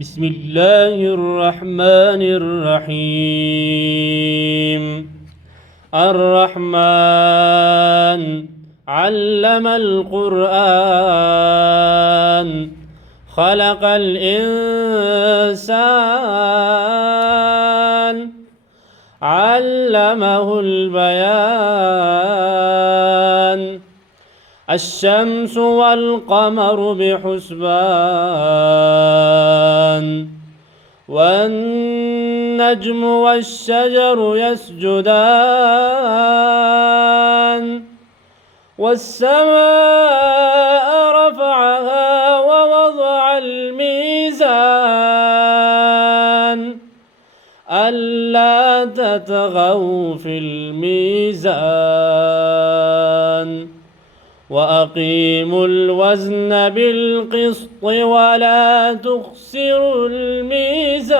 بسم الله الرحمن الرحيم. الرحمن علم القرآن خلق الإنسان علمه البيان. الشمس والقمر بحسبان والنجم والشجر يسجدان والسماء رفعها ووضع الميزان ألا تطغوا في الميزان وأقيموا الوزن بالقسط ولا تخسروا الميزان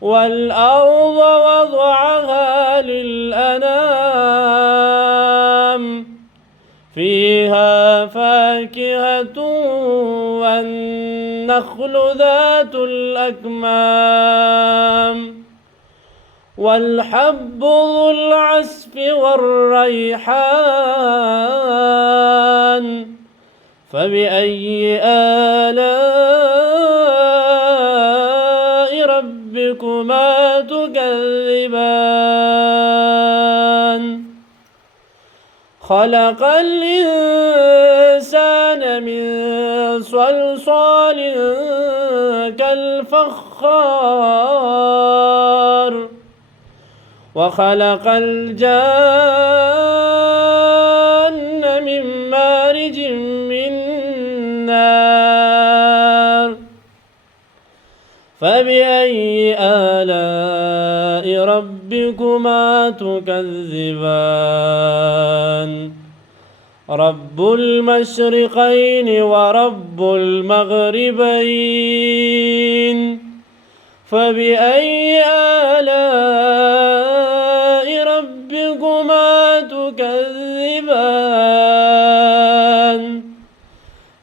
والأرض وضعها للأنام فيها فاكهة والنخل ذات الأكمام والحب ذو العصف والريحان فبأي آلاء ربكما تكذبان خلق الإنسان من صلصال كالفخار وخلق الجان من مارج من نار فبأي آلاء ربكما تكذبان رب المشرقين ورب المغربين فبأي آلاء ربكما تكذبان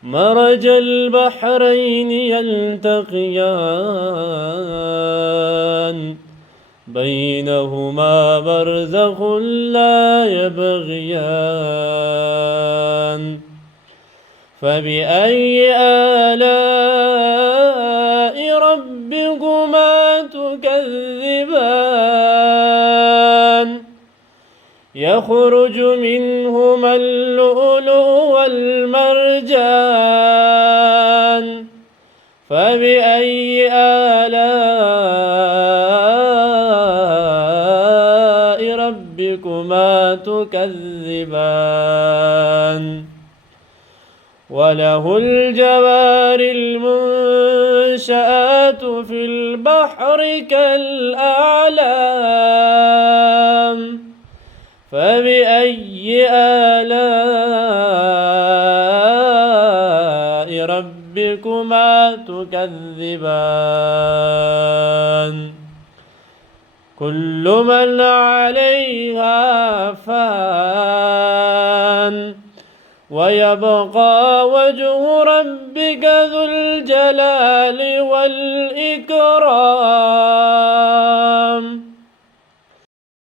مرج البحرين يلتقيان بينهما برزخ لا يبغيان فبأي آلاء ربكما تكذبان يخرج منهما اللؤلؤ والمرجان فبأي آلاء ربكما تكذبان وله الجوار المنشآت في البحر كالأعلام فبأي آلاء ربكما تكذبان كل من عليها فان ويبقى وجه ربك ذو الجلال والإكرام